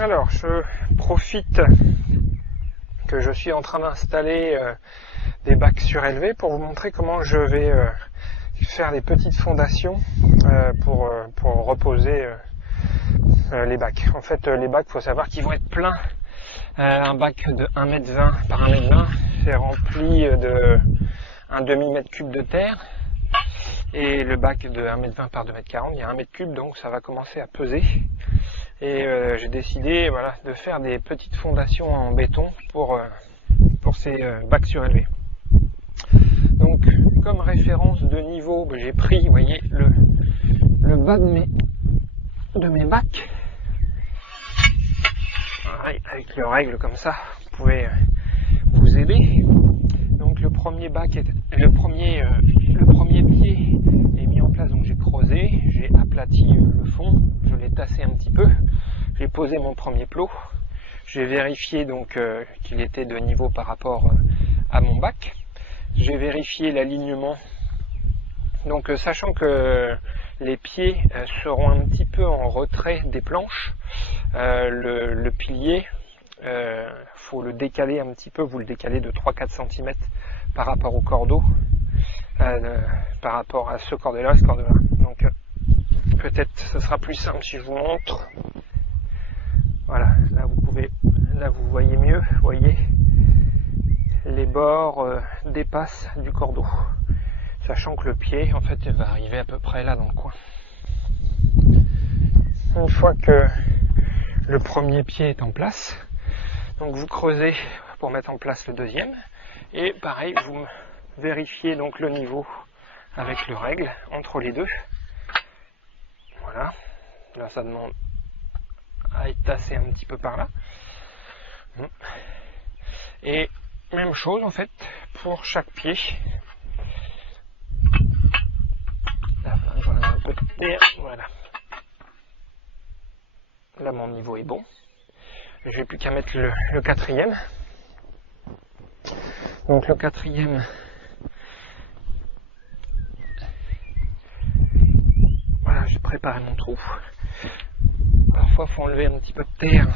Alors, je profite que je suis en train d'installer des bacs surélevés pour vous montrer comment je vais faire des petites fondations pour reposer les bacs. En fait, les bacs, il faut savoir qu'ils vont être pleins. Un bac de 1,20 m par 1,20 m, c'est rempli de un demi-mètre cube de terre. Et le bac de 1,20 m par 2,40 m, il y a 1 mètre cube, donc ça va commencer à peser. Et j'ai décidé de faire des petites fondations en béton pour ces bacs surélevés. Donc, comme référence de niveau, j'ai pris, vous voyez, le bas de mes bacs. Avec les règles comme ça, vous pouvez vous aider. Donc le premier bac, le premier pied est mis en place, donc j'ai creusé, j'ai aplati le fond, je l'ai tassé un petit peu, j'ai posé mon premier plot, j'ai vérifié donc qu'il était de niveau par rapport à mon bac, j'ai vérifié l'alignement, donc sachant que les pieds seront un petit peu en retrait des planches, le pilier, faut le décaler un petit peu, vous le décalez de 3-4 cm par rapport au cordeau, par rapport à ce cordeau-là, ce cordeau-là. Donc peut-être ce sera plus simple si je vous montre. Voilà, là vous voyez mieux, vous voyez, les bords dépassent du cordeau. Sachant que le pied, en fait, va arriver à peu près là dans le coin. Une fois que le premier pied est en place, donc vous creusez pour mettre en place le deuxième, et pareil, vous vérifiez donc le niveau avec le règle entre les deux. Voilà, là ça demande à être tassé un petit peu par là. Et même chose en fait pour chaque pied. Là, j'en ai un peu de terre, voilà. Là mon niveau est bon. J'ai plus qu'à mettre le quatrième. Donc le quatrième, voilà, j'ai préparé mon trou. Parfois il faut enlever un petit peu de terre.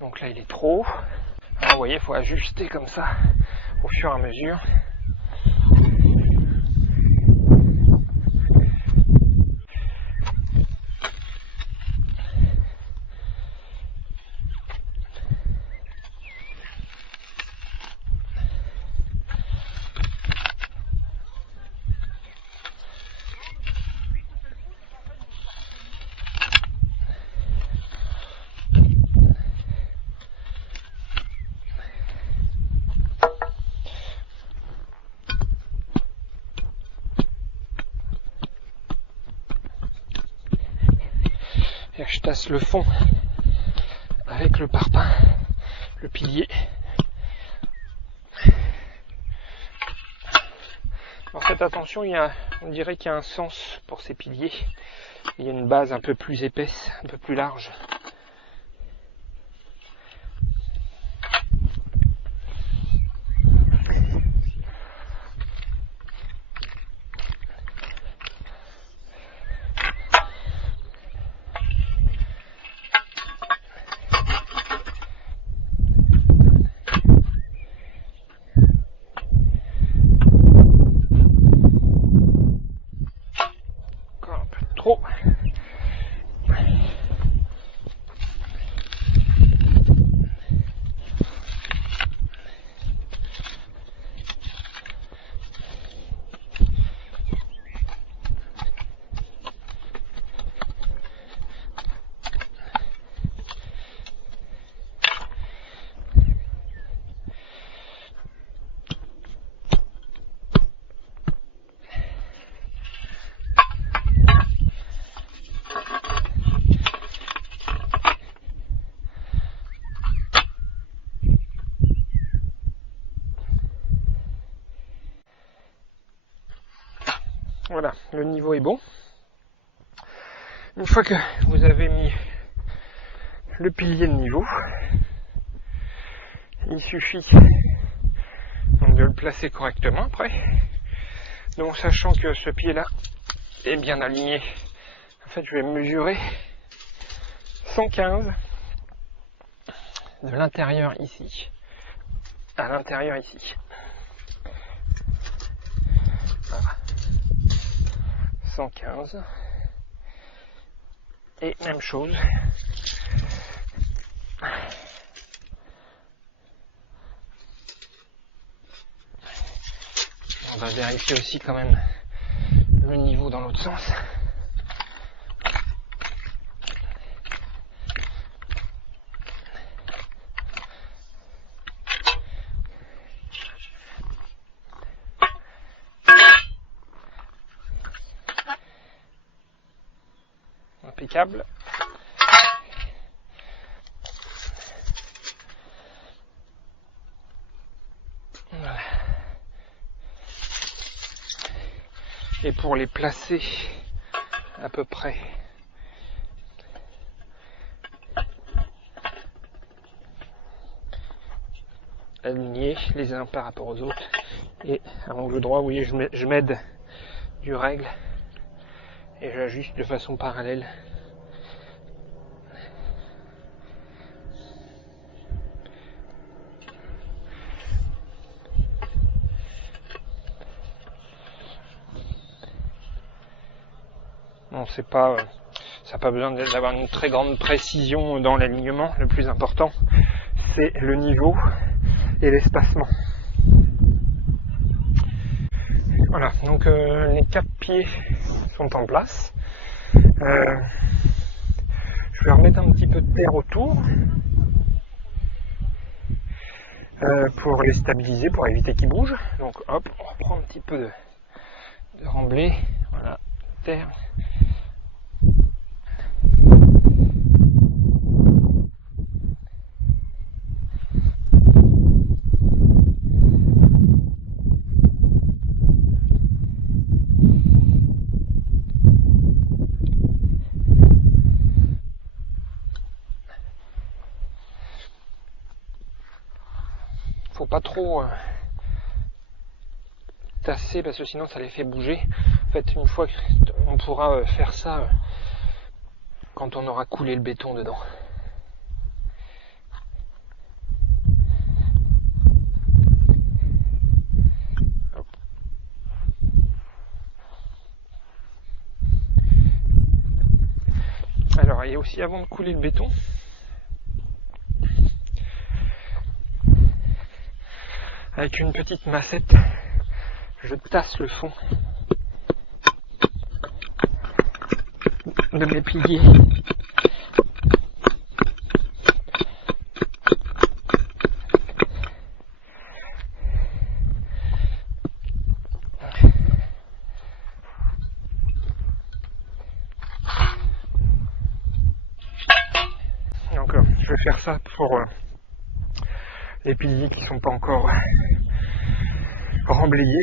Donc là il est trop. Alors, vous voyez, il faut ajuster comme ça au fur et à mesure. Et je tasse le fond avec le parpaing, le pilier. Alors faites attention, on dirait qu'il y a un sens pour ces piliers. Il y a une base un peu plus épaisse, un peu plus large. Trop. Voilà, le niveau est bon. Une fois que vous avez mis le pilier de niveau, il suffit donc de le placer correctement après. Donc sachant que ce pied-là est bien aligné, en fait je vais mesurer 115 de l'intérieur ici à l'intérieur ici. Voilà. 115. Et même chose. On va vérifier aussi quand même le niveau dans l'autre sens. Impeccable. Voilà. Et pour les placer à peu près alignés les uns par rapport aux autres et à angle droit, vous voyez, je m'aide du règle et j'ajuste de façon parallèle. Non, c'est pas, ça n'a pas besoin d'avoir une très grande précision dans l'alignement. Le plus important, c'est le niveau et l'espacement. Voilà, donc les 4 pieds sont en place. Je vais remettre un petit peu de terre autour pour les stabiliser, pour éviter qu'ils bougent. Donc hop, on reprend un petit peu de remblai. Voilà, terre. Faut pas trop tasser parce que sinon ça les fait bouger. En fait, une fois qu'on pourra faire ça quand on aura coulé le béton dedans. Hop. Alors, il y a aussi, avant de couler le béton, avec une petite massette, je tasse le fond de mes piliers. Donc je vais faire ça pour les piliers qui ne sont pas encore remblayés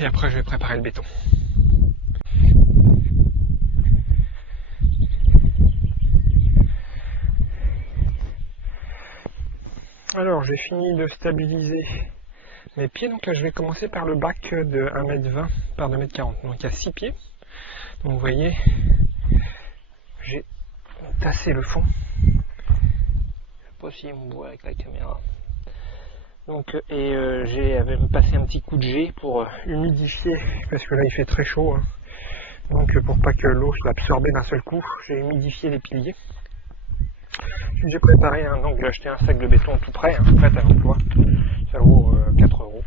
et après je vais préparer le béton. Alors j'ai fini de stabiliser mes pieds, donc là je vais commencer par le bac de 1m20 par 2m40, donc il y a 6 pieds. Donc vous voyez, j'ai tassé le fond. Je sais pas si on voit avec la caméra. Donc j'ai passé un petit coup de jet pour humidifier, parce que là il fait très chaud, hein. Donc pour pas que l'eau soit absorbée d'un seul coup, j'ai humidifié les piliers. J'ai préparé, donc j'ai acheté un sac de béton tout prêt, prêt à l'emploi, ça vaut 4 €.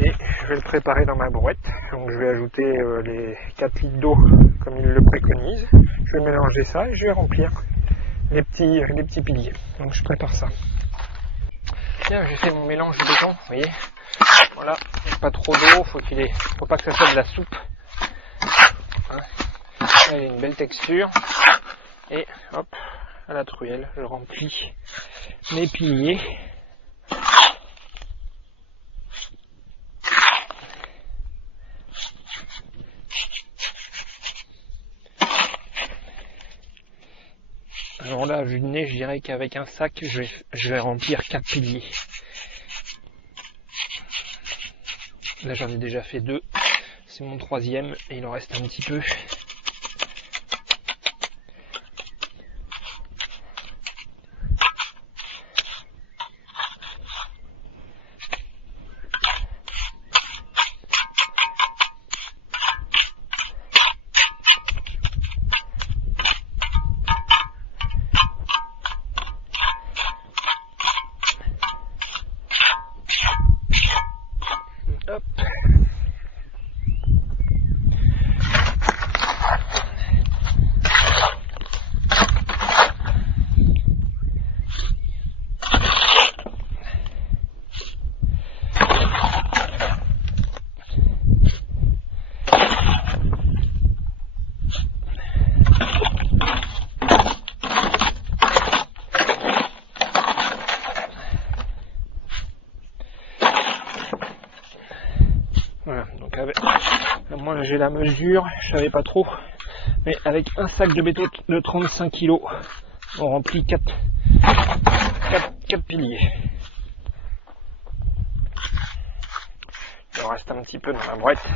Et je vais le préparer dans ma brouette, donc je vais ajouter les 4 litres d'eau comme il le préconise. Je vais mélanger ça et je vais remplir les petits piliers. Donc je prépare ça. Tiens, j'ai fait mon mélange de béton, vous voyez. Voilà, pas trop d'eau, faut pas que ça soit de la soupe. Elle a une belle texture. Et hop, à la truelle, je remplis mes piliers. Alors là, vu de nez, je dirais qu'avec un sac, je vais remplir 4 piliers. Là, j'en ai déjà fait 2. C'est mon 3e et il en reste un petit peu. Hop. Voilà, donc moi j'ai la mesure, je savais pas trop, mais avec un sac de béton de 35 kg, on remplit 4 piliers. Il en reste un petit peu dans la boîte.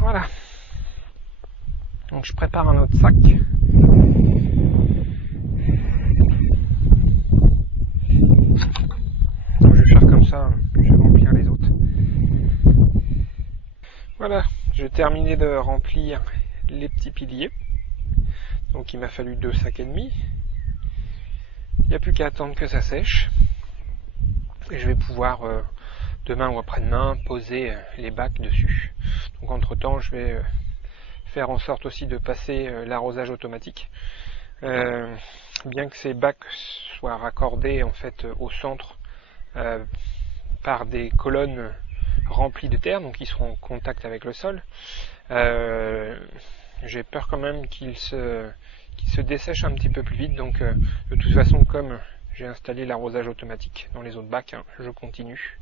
Voilà. Donc je prépare un autre sac. Donc je vais faire comme ça, je vais remplir les autres. Voilà, j'ai terminé de remplir les petits piliers. Donc il m'a fallu 2 sacs et demi. Il n'y a plus qu'à attendre que ça sèche. Et je vais pouvoir demain ou après-demain poser les bacs dessus. Donc entre temps je vais faire en sorte aussi de passer l'arrosage automatique. Bien que ces bacs soient raccordés en fait au centre par des colonnes remplies de terre, donc ils seront en contact avec le sol, j'ai peur quand même qu'ils se dessèchent un petit peu plus vite. Donc de toute façon, comme j'ai installé l'arrosage automatique dans les autres bacs, je continue.